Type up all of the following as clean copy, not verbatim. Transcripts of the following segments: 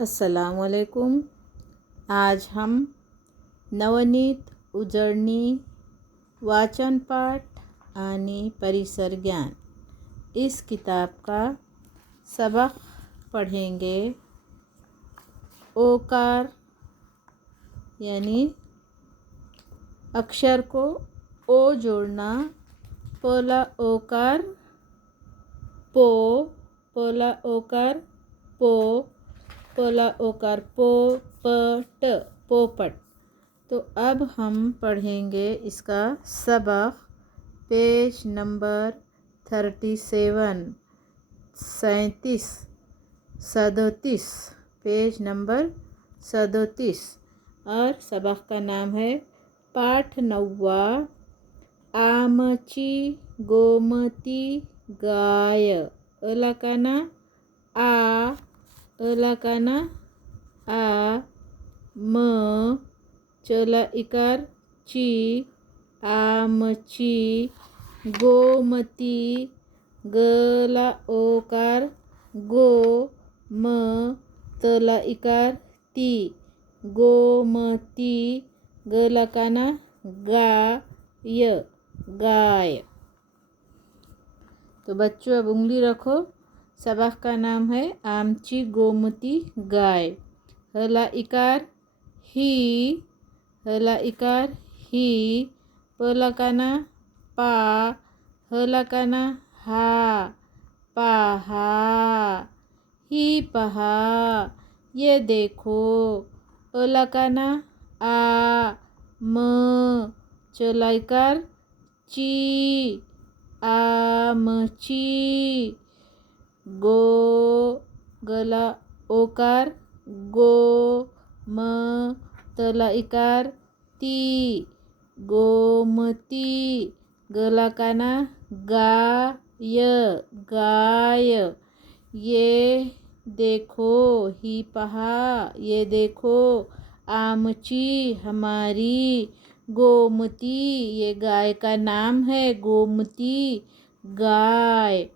अस्सलामुअलैकुम। आज हम नवनीत उजळणी वाचन पाठ आणि परिसर ज्ञान इस किताब का सबक पढ़ेंगे। ओकार यानी अक्षर को ओ जोड़ना। पहला ओकार पो, पहला ओकार पो, पहला ओकार पो, पट, पोपट। तो अब हम पढ़ेंगे इसका सबक। Page number 37, 37, page number 37। और सबक का नाम है पाठ 9। आमची गोमती गाय। अला काना आ, अला काना आ, म, चला इकार ची, आमची, गोमती, गला ओकार गो, म, तला इकार ती, गोमती, गला काना गा, य, गाय। तो बच्चों अब उंगली रखो। सबक का नाम है आमची गोमती गाय। हला इकार ही, हला इकार ही, पला काना पा, हला काना हा, पहा, ही पहा, ये देखो, अला काना आ, म, चला इकार ची, आमची, गो, गला ओकार गो, म, तला इकार ती, गोमती, गला काना गा, य, गाय। ये देखो, ही पहा, ये देखो, आमची, हमारी, गोमती, ये गाय का नाम है गोमती गाय।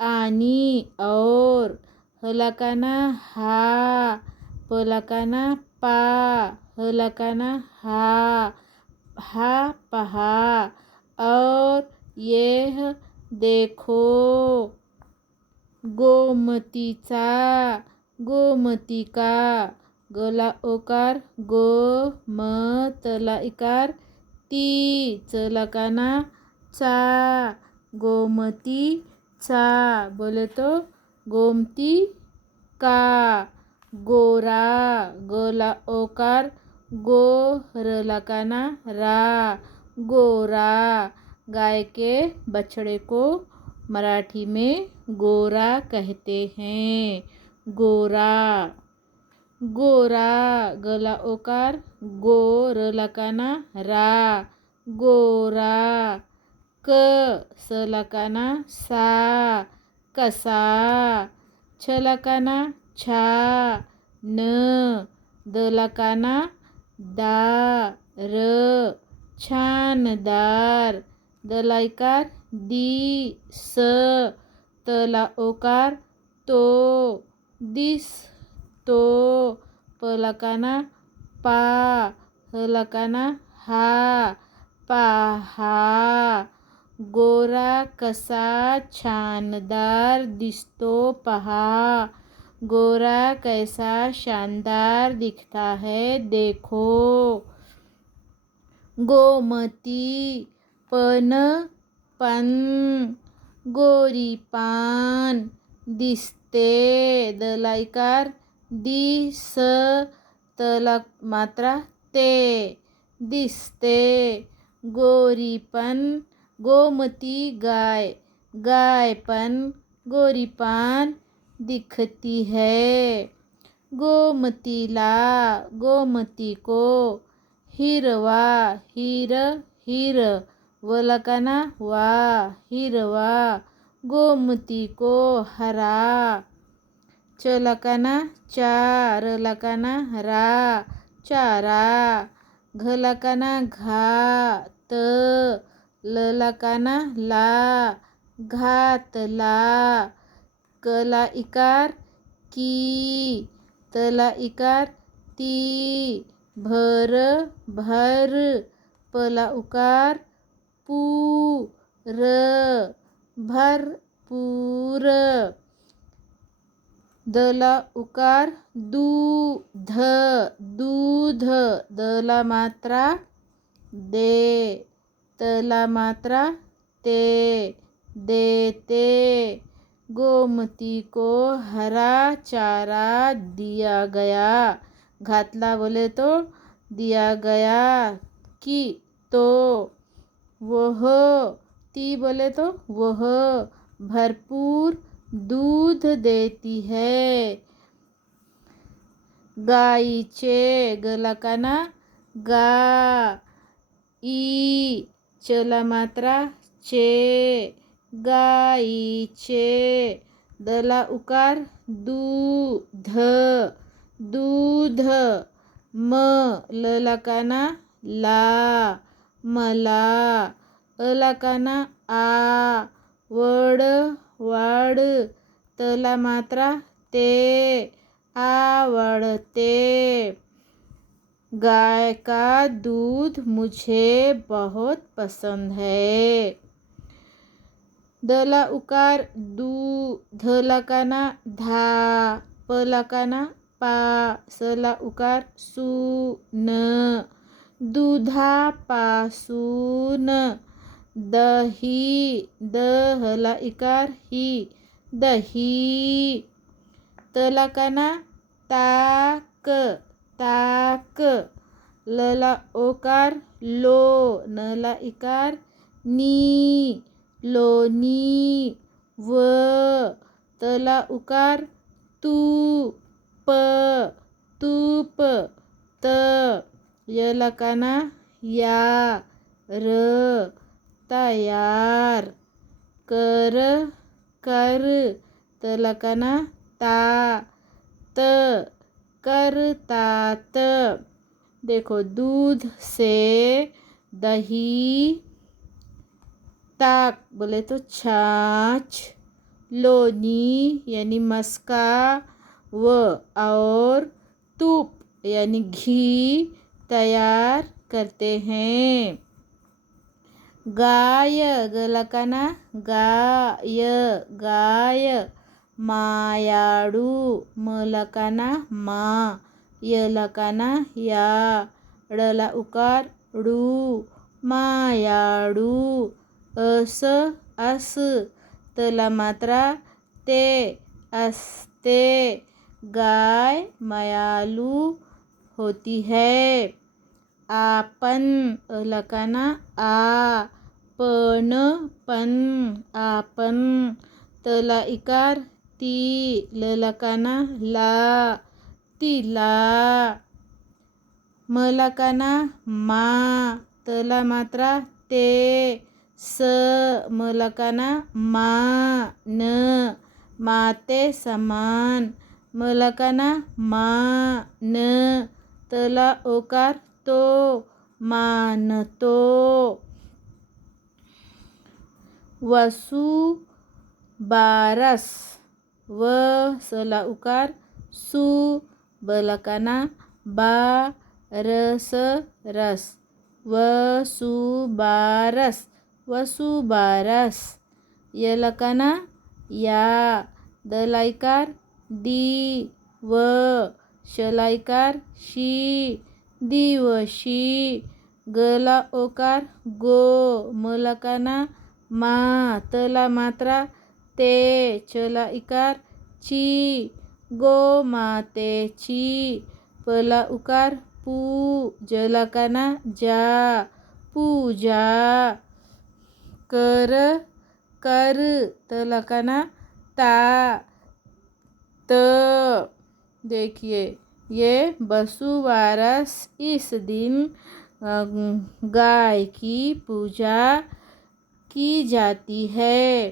आनी और, हला काना हा, पला काना पा, हला काना हा, हा पहा, और यह देखो, गोमतीचा, गोमती का, गला ओकार गो, म, तला इकार ती, चला काना चा, गोमती चा। बोले तो गोमती का। गोरा, गला ओकार गो, रला काना रा, गोरा। गाय के बछड़े को मराठी में गोरा कहते हैं। गोरा, गोरा, गला ओकार गो, रला काना रा, गोरा। क, सला काना सा, कसा, छला काना छा, न, दला काना दा, र, छानदार, दला इकार दी, स, तला ओकार तो, दिस तो, पला काना पा, हला काना हा, पहा, गोरा कसा छानदार दिसतो पहा, गोरा कैसा शानदार दिखता है देखो। गोमती, पण, पण, गोरी पान, दिसते, दला इकार दिस, तला मात्रा ते, दिसते, गोरीपन, गोमती गाय, गायपन, गोरीपान दिखती है। गोमतीला, गोमती को, हिरवा, हिर, हिर, वला काना वा, हिरवा, गोमती को हरा, चला काना चा, रला काना रा, चारा, घला काना घा, त, लला काना ला, घातला, कला इकार की, तला इकार ती, भर भर, पला उकार पू, र, भरपूर, दला उकार दू, ध, दूध, दला मात्रा दे, तला मात्रा ते, देते, गोमती को हरा चारा दिया गया, घातला बोले तो दिया गया, की तो, वह, ती बोले तो वह भरपूर दूध देती है, गाईचे, गला काना गा, ई, चला मात्रा चे, गाईचे, दला उकार दू, ध, दूध, म, लला काना ला, मला, अला काना आ, वड, वाड, तला मात्रा ते, आवडते, गाय का दूध मुझे बहुत पसंद है, दला उकार दू, धला काना धा, पला काना पा, सला उकार सू, न, दुधापासून, दही, दहला इकार ही, दही, तला काना ताक, ताक, लला ओकार लो, नला इकार नी, लोनी, व, तला उकार तू, प, तूप, त, यला काना या, र, तयार, कर, कर, तला काना ता, त, करतात, देखो दूध से दही, ताक बोले तो छाछ, लोनी यानी मस्का, व और तूप यानी घी तैयार करते हैं, गाय, गला काना गाय, गाय, मायाडू, मला काना मा, यला काना या, डला उकार डू, मायाडू, अस, अस, तला मात्रा ते, असते, गाय मायालू होती है, आपण, अला काना आ, पण, पण, आपण, तला इकार ती, लला काना ला, तिला, मला काना मा, तला मात्रा ते, स, मला काना मा, न, माते समान, मला काना मा, न, तला ओकार तो, मानतो, वसु बारस, व, सला उकार सु, बला काना बा, रस, रस, वसुबारस, वसुबारस, यला काना या, दलाइकार दी, व, शलाइकार शी, दिवशी, गला ओकार गो, मला काना मा, तला मात्रा ते, चला इकार ची, गो मातेची, पला उकार पू, जला काना जा, पूजा, कर, कर, तला काना ता, त, देखिए ये बसुवारस इस दिन गाय की पूजा की जाती है,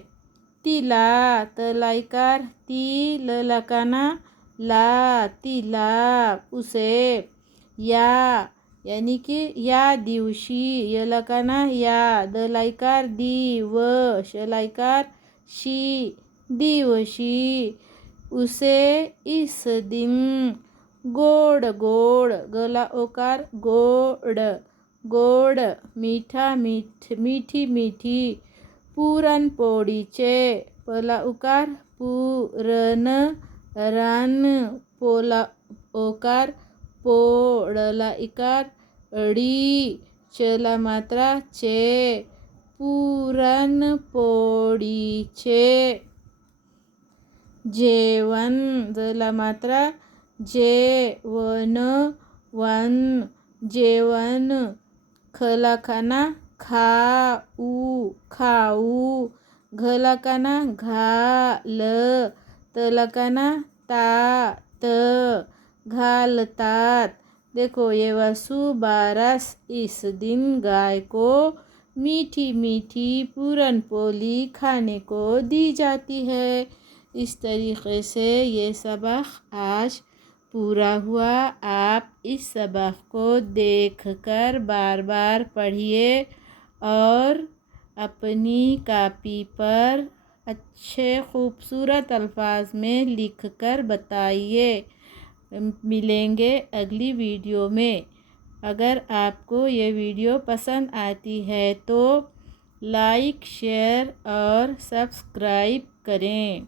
तिला, तलाइकार ती, लला काना ला, तिला, उसे, या यानी कि या दिवशी, यला काना या, दलाइकार दी, व, शलाइकार शी, दिवशी, उसे इस दिन, गोड गोड, गला ओकार गोड गोड, मीठा मीठी मीठी, पुरणपोळीचे, पला उकार पुरण रान, पोला ओकार पोळला इकार डी, चला मात्रा चे, पुरणपोळीचे, जेवण, जला मात्रा जेवण वन, जेवण, खला खाना खाऊ खाऊ, घला काना घाल, तला काना तात घालतात। देखो ये वसु बारस, इस दिन गाय को मीठी मीठी पूरनपोली खाने को दी जाती है। इस तरीके से ये सबक आज पूरा हुआ। आप इस सबक को देखकर बार बार पढ़िए और अपनी कॉपी पर अच्छे खूबसूरत अल्फाज में लिखकर बताइए। मिलेंगे अगली वीडियो में। अगर आपको ये वीडियो पसंद आती है तो लाइक शेयर और सब्सक्राइब करें।